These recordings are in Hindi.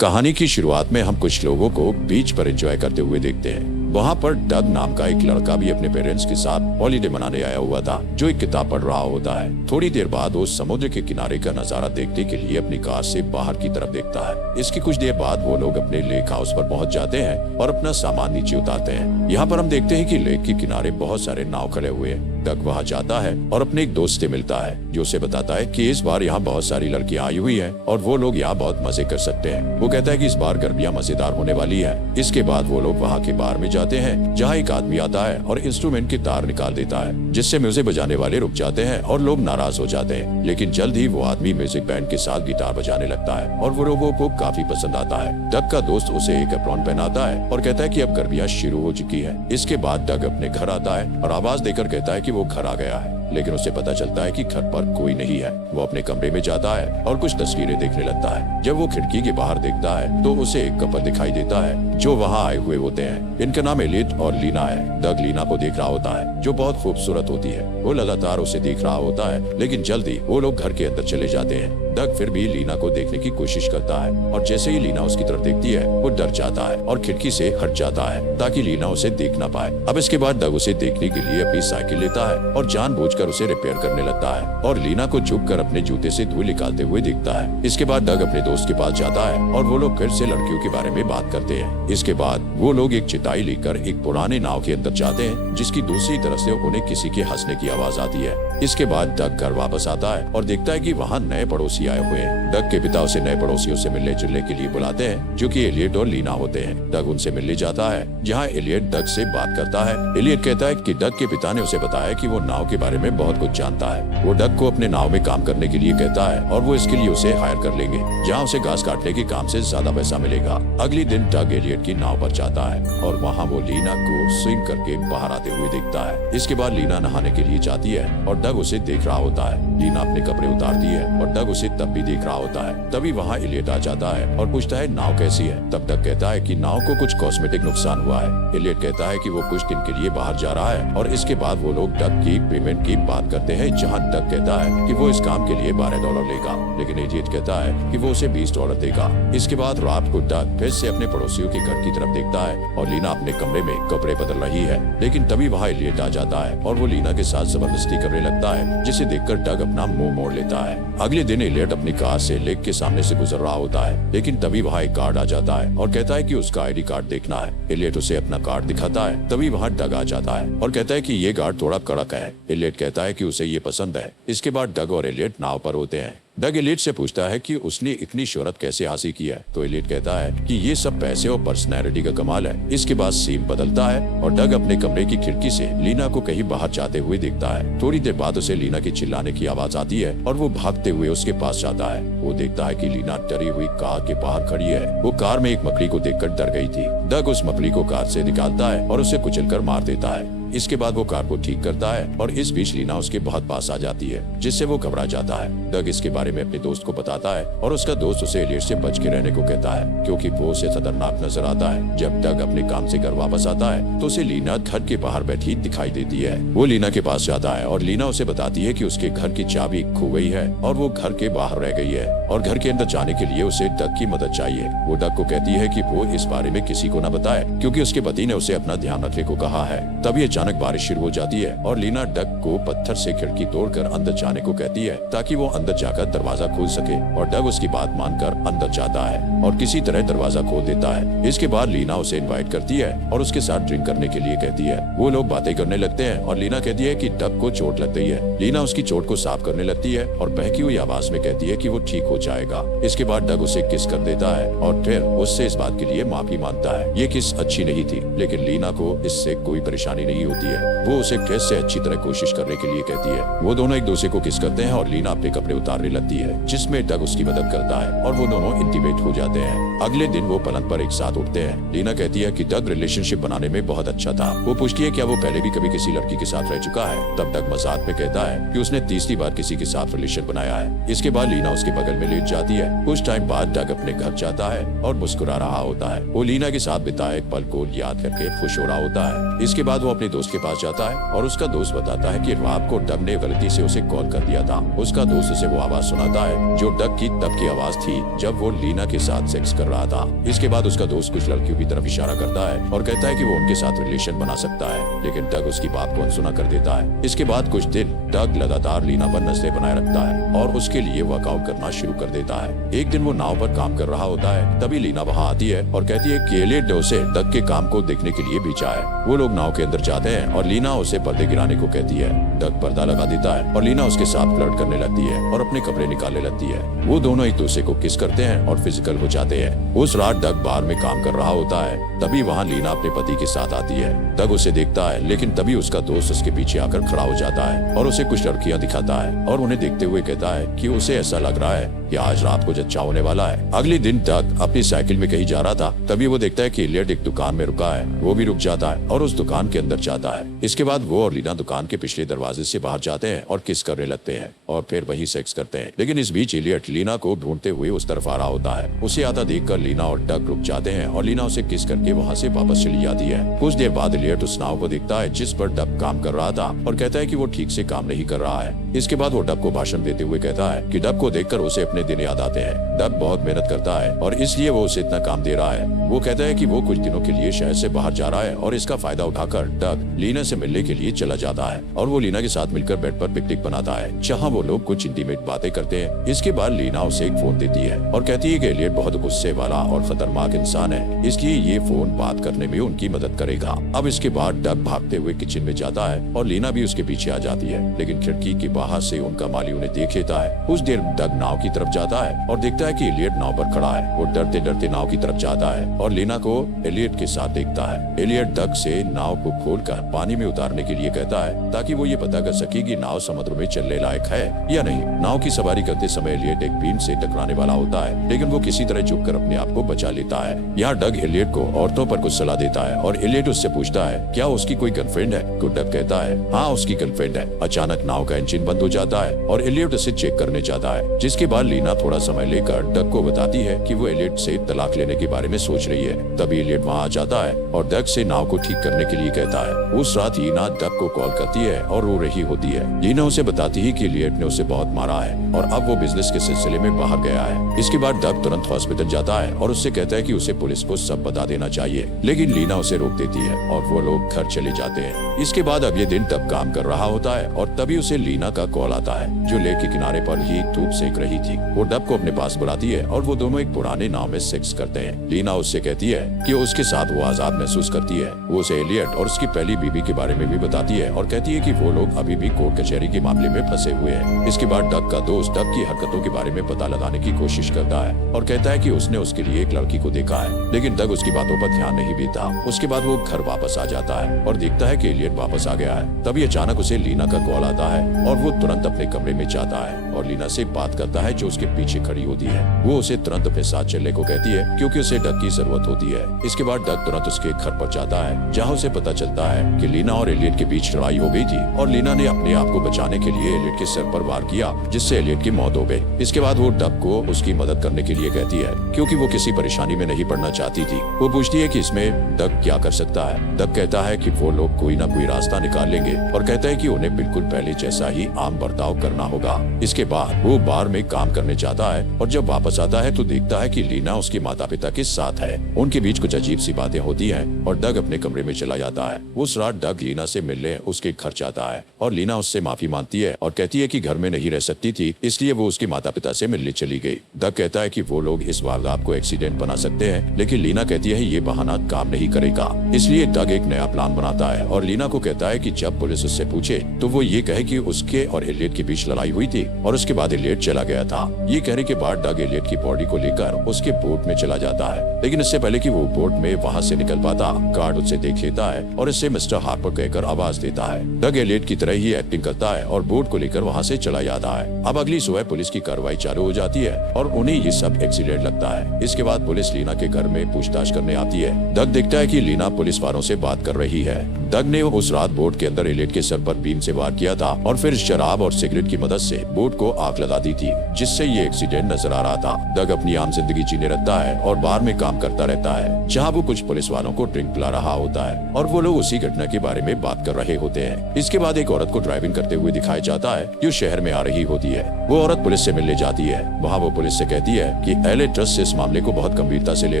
कहानी की शुरुआत में हम कुछ लोगों को बीच पर एंजॉय करते हुए देखते हैं। वहाँ पर डग नाम का एक लड़का भी अपने पेरेंट्स के साथ हॉलीडे मनाने आया हुआ था, जो एक किताब पढ़ रहा होता है। थोड़ी देर बाद वो समुद्र के किनारे का नजारा देखने के लिए अपनी कार से बाहर की तरफ देखता है। इसकी कुछ देर बाद वो लोग अपने लेक हाउस पर पहुंच जाते हैं और अपना सामान नीचे उतारते हैं। यहाँ पर हम देखते हैं कि लेक के किनारे बहुत सारे नाव खड़े हुए हैं। डग वहाँ जाता है और अपने एक दोस्त से मिलता है, जो उसे बताता है कि इस बार यहाँ बहुत सारी लड़कियाँ आई हुई हैं और वो लोग यहाँ बहुत मजे कर सकते हैं। वो कहता है कि इस बार गर्मियाँ मजेदार होने वाली है। इसके बाद वो लोग वहाँ के बार में जाते हैं, जहाँ एक आदमी आता है और इंस्ट्रूमेंट की तार निकाल देता है, जिससे म्यूजिक बजाने वाले रुक जाते हैं और लोग नाराज हो जाते हैं। लेकिन जल्द ही वो आदमी म्यूजिक बैंड के साथ गिटार बजाने लगता है और वो लोगों को काफी पसंद आता है। डग का दोस्त उसे एक एप्रॉन पहनाता है और कहता है कि अब गर्मियाँ शुरू हो चुकी है। इसके बाद डग अपने घर आता है और आवाज देकर कहता है कि वो घर आ गया है, लेकिन उसे पता चलता है कि घर पर कोई नहीं है। वो अपने कमरे में जाता है और कुछ तस्वीरें देखने लगता है। जब वो खिड़की के बाहर देखता है तो उसे एक कपल दिखाई देता है जो वहाँ आए हुए होते हैं। इनका नाम एलियट और लीना है। डग लीना को देख रहा होता है, जो बहुत खूबसूरत होती है। वो लगातार उसे देख रहा होता है, लेकिन जल्दी वो लोग घर के अंदर चले जाते हैं। डग फिर भी लीना को देखने की कोशिश करता है और जैसे ही लीना उसकी तरफ देखती है, वो डर जाता है और खिड़की से हट जाता है ताकि लीना उसे देख ना पाए। अब इसके बाद डग उसे देखने के लिए अपनी साइकिल लेता है और जानबूझकर उसे रिपेयर करने लगता है और लीना को झुककर अपने जूते से धूल निकालते हुए दिखता है। इसके बाद डग अपने दोस्त के पास जाता है और वो लोग फिर से लड़कियों के बारे में बात करते हैं। इसके बाद वो लोग एक चिताई लेकर एक पुराने नाव के अंदर जाते हैं, जिसकी दूसरी तरफ से उन्हें किसी के हंसने की आवाज आती है। इसके बाद डग घर वापस आता है और देखता है कि वहाँ नए पड़ोसी आए हुए हैं। डग के पिता उसे नए पड़ोसियों से मिलने जुलने के लिए बुलाते हैं, जो कि एलियट और लीना होते हैं। डग उनसे मिलने जाता है, जहाँ एलियट डग से बात करता है। एलियट कहता है कि डग के पिता ने उसे बताया कि वो नाव के बारे में बहुत कुछ जानता है। वो डग को अपने नाव में काम करने के लिए कहता है और वो इसके लिए उसे हायर कर लेंगे, जहाँ उसे घास काटने के काम से ज्यादा पैसा मिलेगा। अगले दिन डग एलियट की नाव पर जाता है और वहाँ वो लीना को स्विंग करके बाहर आते हुए देखता है। इसके बाद लीना नहाने के लिए जाती है और डग उसे देख रहा होता है। लीना अपने कपड़े उतारती है और डग उसे तब भी देख रहा होता है। तभी वहाँ एलियट आ जाता है और पूछता है नाव कैसी है। तब डग कहता है कि नाव को कुछ कॉस्मेटिक नुकसान हुआ है। एलियट कहता है कि वो कुछ दिन के लिए बाहर जा रहा है और इसके बाद वो लोग डग की पेमेंट की बात करते हैं, जहाँ डग कहता है कि वो इस काम के लिए $12 लेगा, लेकिन एलियट कहता है कि वो उसे $20 देगा। इसके बाद रात को डग फिर से अपने पड़ोसियों के घर की तरफ देखता है और लीना अपने कमरे में कपड़े बदल रही है, लेकिन तभी वहाँ एलियट आ जाता है और वो लीना के साथ जबरदस्ती करने लगता है, जिसे देखकर डग अपना मुंह मोड़ लेता है। अगले दिन एलियट अपनी कार से लेक के सामने से गुजर रहा होता है, लेकिन तभी वहाँ एक गार्ड आ जाता है और कहता है कि उसका आईडी कार्ड देखना है। एलियट उसे अपना कार्ड दिखाता है। तभी वहाँ डग आ जाता है और कहता है कि ये गार्ड थोड़ा कड़क है। एलियट कहता है कि उसे ये पसंद है। इसके बाद डग और एलियट नाव पर होते हैं। डग एलियट से पूछता है कि उसने इतनी शोहरत कैसे हासिल की है, तो एलियट कहता है कि ये सब पैसे और पर्सनैलिटी का कमाल है। इसके बाद सीन बदलता है और डग अपने कमरे की खिड़की से लीना को कहीं बाहर जाते हुए देखता है। थोड़ी देर बाद उसे लीना की चिल्लाने की आवाज आती है और वो भागते हुए उसके पास जाता है। वो देखता है कि लीना डरी हुई कार के बाहर खड़ी है। वो कार में एक मकड़ी को देखकर डर गई थी। डग उस मकड़ी को कार से निकालता है और उसे कुचलकर मार देता है। इसके बाद वो कार को ठीक करता है और इस बीच लीना उसके बहुत पास आ जाती है, जिससे वो घबरा जाता है। डग इसके बारे में अपने दोस्त को बताता है और उसका दोस्त उसे एलियट से बच के रहने को कहता है, क्योंकि वो उसे खतरनाक नजर आता है। जब डग अपने काम से घर वापस आता है तो उसे लीना घर के बाहर बैठी दिखाई देती है। वो लीना के पास जाता है और लीना उसे बताती है कि उसके घर की चाबी खो गई है और वो घर के बाहर रह गई है और घर के अंदर जाने के लिए उसे डग की मदद चाहिए। वो डग को कहती है कि वो इस बारे में किसी को न बताए, क्योंकि उसके पति ने उसे अपना ध्यान रखने को कहा है। तभी अचानक बारिश शुरू हो जाती है और लीना डग को पत्थर से खिड़की तोड़कर अंदर जाने को कहती है, ताकि वो अंदर जाकर दरवाजा खोल सके। और डग उसकी बात मानकर अंदर जाता है और किसी तरह दरवाजा खोल देता है। इसके बाद लीना उसे इनवाइट करती है और उसके साथ ड्रिंक करने के लिए कहती है। वो लोग बातें करने लगते हैं और लीना कहती है कि डग को चोट लग गई है। लीना उसकी चोट को साफ करने लगती है और बहकी हुई आवाज में कहती है कि वो ठीक हो जाएगा। इसके बाद डग उसे किस कर देता है और फिर उससे इस बात के लिए माफी मांगता है। ये किस अच्छी नहीं थी, लेकिन लीना को इससे कोई परेशानी नहीं होती है। वो उसे किस से अच्छी तरह कोशिश करने के लिए कहती है। वो दोनों एक दूसरे को किस करते हैं और लीना अपने कपड़े उतारने लगती है, जिसमें डग उसकी मदद करता है और वो दोनों इंटीमेट हो जाते हैं। अगले दिन वो पलंग पर एक साथ उठते हैं। लीना कहती है कि डग रिलेशनशिप बनाने में बहुत अच्छा था। वो पूछती है क्या वो पहले भी कभी किसी लड़की के साथ रह चुका है। तब डग मजाक में कहता है कि उसने तीसरी बार किसी के साथ रिलेशन बनाया है। इसके बाद लीना उसके बगल में लेट जाती है। कुछ टाइम बाद डग अपने घर जाता है और मुस्कुरा रहा होता है। वो लीना के साथ बिताए पल को याद करके खुश हो रहा होता है। इसके बाद वो अपने दोस्त के पास जाता है और उसका दोस्त बताता है कि रात को डग ने गलती से उसे कॉल कर दिया था। उसका दोस्त उसे वो आवाज सुनाता है जो डग की तब की आवाज थी जब वो लीना के साथ सेक्स कर रहा था। इसके बाद उसका दोस्त कुछ लड़कियों की तरफ इशारा करता है और कहता है कि वो उनके साथ रिलेशन बना सकता है, लेकिन डग उसकी बात को अनसुना कर देता है। इसके बाद कुछ दिन डग लगातार लीना पर नजरें बनाए रखता है और उसके लिए वर्कआउट करना शुरू कर देता है। एक दिन वो नाव पर काम कर रहा होता है, तभी लीना वहाँ आती है और कहती है कि एलियट ने उसे डग के काम को देखने के लिए भेजा है। वो लोग नाव के अंदर जाते हैं और लीना उसे पर्दे गिराने को कहती है। डग पर्दा लगा देता है और लीना उसके साथ फ्लर्ट करने लगती है और अपने कपड़े निकालने लगती है। वो दोनों एक दूसरे को किस करते हैं और फिजिकल हो जाते हैं। उस रात डग बार में काम कर रहा होता है, तभी वहाँ लीना अपने पति के साथ आती है। डग उसे देखता है, लेकिन तभी उसका दोस्त उसके पीछे आकर खड़ा हो जाता है और उसे कुछ लड़कियां दिखाता है और उन्हें देखते हुए कहता है कि उसे ऐसा लग रहा है कि आज रात को जच्चा होने वाला है। अगले दिन डग अपनी साइकिल में कहीं जा रहा था, तभी वो देखता है कि एलियट एक दुकान में रुका है। वो भी रुक जाता है और उस दुकान के अंदर जाता है। इसके बाद वो और लीना दुकान के पिछले दरवाजे से बाहर जाते हैं और किस करने लगते हैं और फिर वही सेक्स करते हैं। लेकिन इस बीच एलियट लीना को ढूंढते हुए उस तरफ आ रहा होता है। उसे आता देखकर लीना और डग रुक जाते हैं और लीना उसे किस करके वहाँ से वापस चली जाती है। कुछ देर बाद एलियट उस नाव को देखता है जिस पर डग काम कर रहा था और कहता है कि वो ठीक से काम नहीं कर रहा है। इसके बाद वो डग को भाषण देते हुए कहता है कि डग को देखकर उसे अपने दिन याद आते हैं। डग बहुत मेहनत करता है और इसलिए वो उसे इतना काम दे रहा है। वो कहता है कि वो कुछ दिनों के लिए शहर से बाहर जा रहा है और इसका फायदा उठाकर डग लीना से मिलने के लिए चला जाता है और वो लीना के साथ मिलकर बेड पर पिकनिक बनाता है, जहाँ वो लोग कुछ इंटीमेट बातें करते हैं। इसके बाद लीना उसे एक फोन देती है और कहती है कि एलियट बहुत गुस्से वाला और खतरनाक इंसान है, इसलिए ये फोन बात करने में उनकी मदद करेगा। अब इसके बाद डग भागते हुए किचन में जाता है और लीना भी उसके पीछे आ जाती है, लेकिन खिड़की के बाहर से उनका माली उन्हें देख लेता है। कुछ देर डग नाव की तरफ जाता है और देखता है कि एलियट नाव पर खड़ा है। वो डरते डरते नाव की तरफ जाता है और लीना को एलियट के साथ देखता है। एलियट डग से नाव को खोलकर पानी में उतारने के लिए कहता है ताकि वो ये पता कर सके कि नाव समुद्र में चलने लायक है या नहीं। नाव की सवारी करते समय एलियट एक बीम से टकराने वाला होता है, लेकिन वो किसी तरह झुककर अपने आप को बचा लेता है। यहाँ डग एलियट को औरतों पर कुछ सलाह देता है और एलियट उससे पूछता है क्या उसकी कोई गर्लफ्रेंड है। तो डग कहता है हाँ उसकी गर्लफ्रेंड है। अचानक नाव का इंजन बंद हो जाता है और एलियट उसे चेक करने जाता है, जिसके बाद लीना थोड़ा समय लेकर डग को बताती है कि वो एलियट से तलाक लेने के बारे में सोच रही है। तभी एलियट वहाँ आ जाता है और डग से नाव को ठीक करने के लिए कहता है। उस रात लीना डग को कॉल करती है और रो रही होती है। लीना उसे बताती है कि एलियट ने उसे बहुत मारा है और अब वो बिजनेस के सिलसिले में बाहर गया है। इसके बाद डग तुरंत हॉस्पिटल जाता है और उससे कहता है कि उसे पुलिस को सब बता देना चाहिए, लेकिन लीना उसे रोक देती है और वो लोग घर चले जाते हैं। इसके बाद अगले दिन डग काम कर रहा होता है और तभी उसे लीना का कॉल आता है जो लेक के किनारे पर ही धूप सेक रही थी। वो डग को अपने पास बुलाती है और वो दोनों एक पुराने नाव में सेक्स करते हैं। लीना उससे कहती है कि उसके साथ वो आजाद महसूस करती है। वो उसे एलियट और उसकी पहली बीवी के बारे में भी बताती है और कहती है कि वो लोग अभी भी कोर्ट कचहरी के मामले में फंसे हुए हैं। इसके बाद डग का दोस्त डग की हरकतों के बारे में पता लगाने की कोशिश करता है और कहता है कि उसने उसके लिए एक लड़की को देखा है, लेकिन डग उसकी बातों पर ध्यान नहीं देता। उसके बाद वो घर वापस आ जाता है और देखता है कि एलियट वापस आ गया है। तभी अचानक उसे लीना का कॉल आता है और वो तुरंत अपने कमरे में जाता है और लीना से बात करता है जो उसके पीछे खड़ी होती है। वो उसे तुरंत अपने साथ चलने को कहती है क्योंकि उसे डग की जरूरत होती है। इसके बाद डग तुरंत उसके घर पर जाता है, जहाँ उसे पता चलता है कि लीना और एलियट के बीच लड़ाई हो गई थी और लीना ने अपने आप को बचाने के लिए एलियट के सिर पर वार किया, जिससे एलियट की मौत हो गई। इसके बाद वो डग को उसकी मदद करने के लिए कहती है क्योंकि वो किसी परेशानी में नहीं पड़ना चाहती थी। वो पूछती है कि इसमें डग क्या कर सकता है। डग कहता है कि वो लोग कोई ना कोई रास्ता निकाल लेंगे और कहता है कि उन्हें बिल्कुल पहले जैसा ही आम बर्ताव करना होगा। इसके बाद वो बार में काम करने जाता है और जब वापस आता है तो देखता है कि लीना उसके माता पिता के साथ है। उनके बीच कुछ अजीब सी बातें होती हैं और डग अपने कमरे में चला जाता है। उस रात डग लीना से मिलने उसके घर जाता है और लीना उससे माफी मांगती है और कहती है कि घर में नहीं रह सकती थी, इसलिए वो उसके माता पिता से मिलने चली गई। डग कहता है कि वो लोग इस वारदात को एक्सीडेंट बना सकते हैं, लेकिन लीना कहती है ये बहाना काम नहीं करेगा। इसलिए डग एक नया प्लान बनाता है और लीना को कहता है कि जब पुलिस उससे पूछे तो वो ये कहे कि उसके और एलियट के बीच लड़ाई हुई थी और उसके बाद एलियट चला गया था। ये कहने के बाद डग एलियट की बॉडी को लेकर उसके बोट में चला जाता है, लेकिन इससे पहले कि वो बोट में वहाँ से निकल पाता, गार्ड उसे देख लेता है और इससे मिस्टर हार्पर कहकर आवाज देता है। डग एलियट की तरह ही एक्टिंग करता है और बोट को लेकर वहाँ से चला जाता है। अब अगली सुबह पुलिस की कार्रवाई चालू हो जाती है और उन्हें ये सब एक्सीडेंट लगता है। इसके बाद पुलिस लीना के घर में पूछताछ करने आती है। डग देखता है कि लीना पुलिस वालों से बात कर रही है। डग ने उस रात बोट के अंदर एलियट के सर पर बीम से वार किया था और फिर शराब और सिगरेट की मदद से बोट को आग लगा दी थी, जिससे ये एक्सीडेंट नजर आ रहा था। डग अपनी आम जिंदगी जीने रहता है और बार में काम करता रहता है, जहाँ वो कुछ पुलिस वालों को ड्रिंक पिला रहा होता है और वो लोग उसी घटना के बारे में बात कर रहे होते हैं। इसके बाद एक औरत को ड्राइविंग करते हुए दिखाया जाता है जो शहर में आ रही होती है। वो औरत पुलिस से मिलने जाती है। वहाँ वो पुलिस से कहती है कि एलियट ट्रस्ट इस मामले को बहुत गंभीरता से ले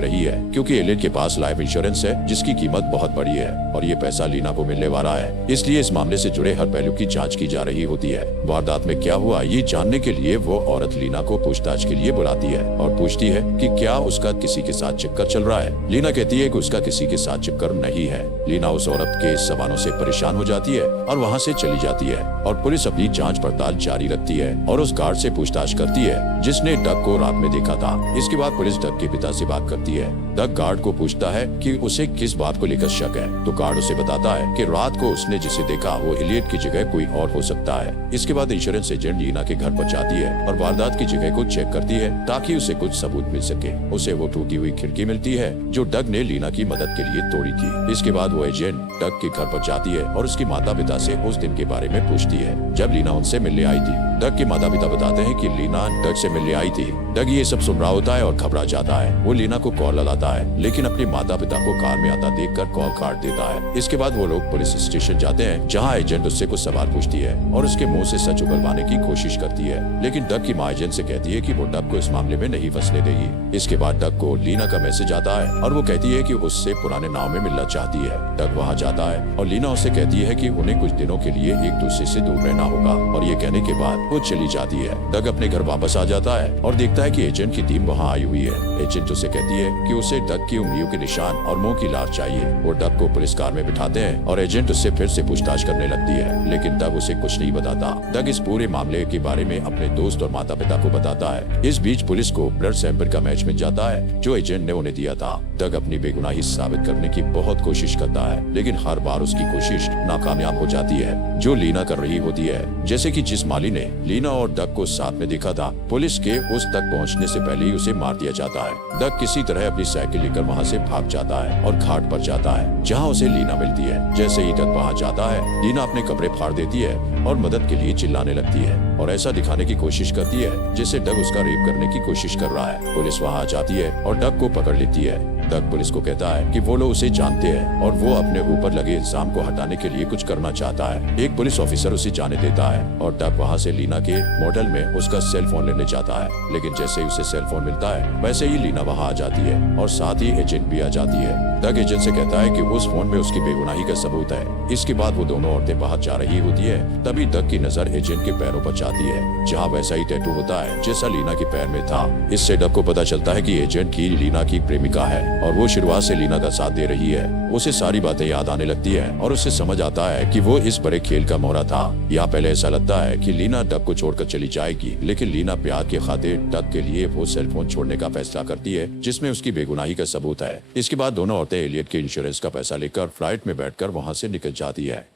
रही है, क्योंकि एलियट के पास लाइफ इंश्योरेंस है जिसकी कीमत बहुत बड़ी है और ये पैसा लीना को मिलने वाला है, इसलिए इस मामले से जुड़े हर पहलू की जांच की जा रही होती है। वारदात में क्या हुआ ये जानने के लिए वो औरत लीना को पूछताछ के लिए बुलाती है और पूछती है कि क्या उसका किसी के साथ चक्कर चल रहा है। लीना कहती है कि उसका किसी के साथ चक्कर नहीं है। लीना उस औरत के सवालों से परेशान हो जाती है और वहाँ से चली जाती है और पुलिस अपनी जांच पड़ताल जारी रखती है और उस गार्ड से पूछताछ करती है जिसने डग को रात में देखा था। इसके बाद पुलिस डग के पिता से बात करती है। डग गार्ड को पूछता है कि उसे किस बात को लेकर शक है, तो गार्ड उसे बताता है कि रात को उसने जिसे देखा वो एलियट की जगह कोई और हो सकता है। इसके बाद इंश्योरेंस एजेंट लीना के घर पर जाती है और वारदात की जगह को चेक करती है ताकि उसे कुछ सबूत मिल सके। उसे वो टूटी हुई खिड़की मिलती है जो डग ने लीना की मदद के लिए तोड़ी थी। इसके बाद वो एजेंट डग के घर पर जाती है और उसके माता पिता से उस दिन के बारे में पूछती है जब लीना उनसे मिलने आई थी। डग के माता पिता बताते हैं कि लीना डग से मिलने आई थी। डग ये सब सुन रहा होता है और घबरा जाता है। वो लीना को कॉल लगाता है, लेकिन अपने माता पिता को कार में आता देखकर कॉल काट देता है। इसके बाद वो लोग पुलिस स्टेशन जाते हैं, जहां एजेंट उससे कुछ सवाल पूछती है और उसके मुंह से सच उगलवाने की कोशिश करती है, लेकिन डग की माँ एजेंट से कहती है कि वो डग को इस मामले में नहीं फंसने देगी। इसके बाद डग को लीना का मैसेज आता है और वो कहती है कि उससे पुराने नाव में मिलना चाहती है। डग वहाँ जाता है और लीना उससे कहती है कि उन्हें कुछ दिनों के लिए एक दूसरे से दूर रहना होगा और ये कहने के बाद वो चली जाती है। डग अपने घर वापस आ जाता है और देखता है कि एजेंट की टीम वहाँ आई हुई है। एजेंट उसे कहती है कि उसे डग की उंगलियों के निशान और मुंह की लार चाहिए। वो डग को पुलिस कार में बिठाते हैं और एजेंट उससे फिर से पूछताछ करने लगती है, लेकिन डग उसे कुछ नहीं बताता। डग इस पूरे मामले के बारे में अपने दोस्त और माता पिता को बताता है। इस बीच पुलिस को ब्लड सैंपल का मैच मिल जाता है जो एजेंट ने उन्हें दिया था। डग अपनी बेगुनाही साबित करने की बहुत कोशिश करता है, लेकिन हर बार उसकी कोशिश नाकामयाब हो जाती है जो लीना कर रही होती है। जैसे कि जिस माली ने लीना और डग को साथ में देखा था, पुलिस के उस तक पहुंचने से पहले ही उसे मार दिया जाता है। डग किसी तरह अपनी साइकिल लेकर वहां से भाग जाता है और घाट पर जाता है जहां उसे लीना मिलती है। जैसे ही डग वहां जाता है, लीना अपने कपड़े फाड़ देती है और मदद के लिए चिल्लाने लगती है और ऐसा दिखाने की कोशिश करती है जैसे डग उसका रेप करने की कोशिश कर रहा है। पुलिस वहां आ जाती है और डग को पकड़ लेती है। डग पुलिस को कहता है कि वो लोग उसे जानते हैं और वो अपने ऊपर लगे इल्जाम को हटाने के लिए कुछ करना चाहता है। एक पुलिस ऑफिसर उसे जाने देता है और डग वहाँ से लीना के मोटेल में उसका सेल फोन लेने जाता है, लेकिन जैसे ही उसे सेल फोन मिलता है वैसे ही लीना वहाँ आ जाती है और साथ ही एजेंट भी आ जाती है। डग एजेंट से कहता है कि उस फोन में उसकी बेगुनाही का सबूत है। इसके बाद वो दोनों औरतें बाहर जा रही होती है, तभी डग की नजर एजेंट के पैरों पर जाती है जहाँ वैसा ही टैटू होता है जैसा लीना के पैर में था। इससे डग को पता चलता है कि एजेंट की लीना की प्रेमिका है और वो शुरुआत से लीना का साथ दे रही है। उसे सारी बातें याद आने लगती है और उसे समझ आता है कि वो इस बड़े खेल का मोहरा था। यहाँ पहले ऐसा लगता है कि लीना डग को छोड़कर चली जाएगी, लेकिन लीना प्यार के खातिर डग के लिए वो सेल फोन छोड़ने का फैसला करती है जिसमें उसकी बेगुनाही का सबूत है। इसके बाद दोनों औरतें एलियट के इंश्योरेंस का पैसा लेकर फ्लाइट में बैठकर वहाँ से निकल जाती है।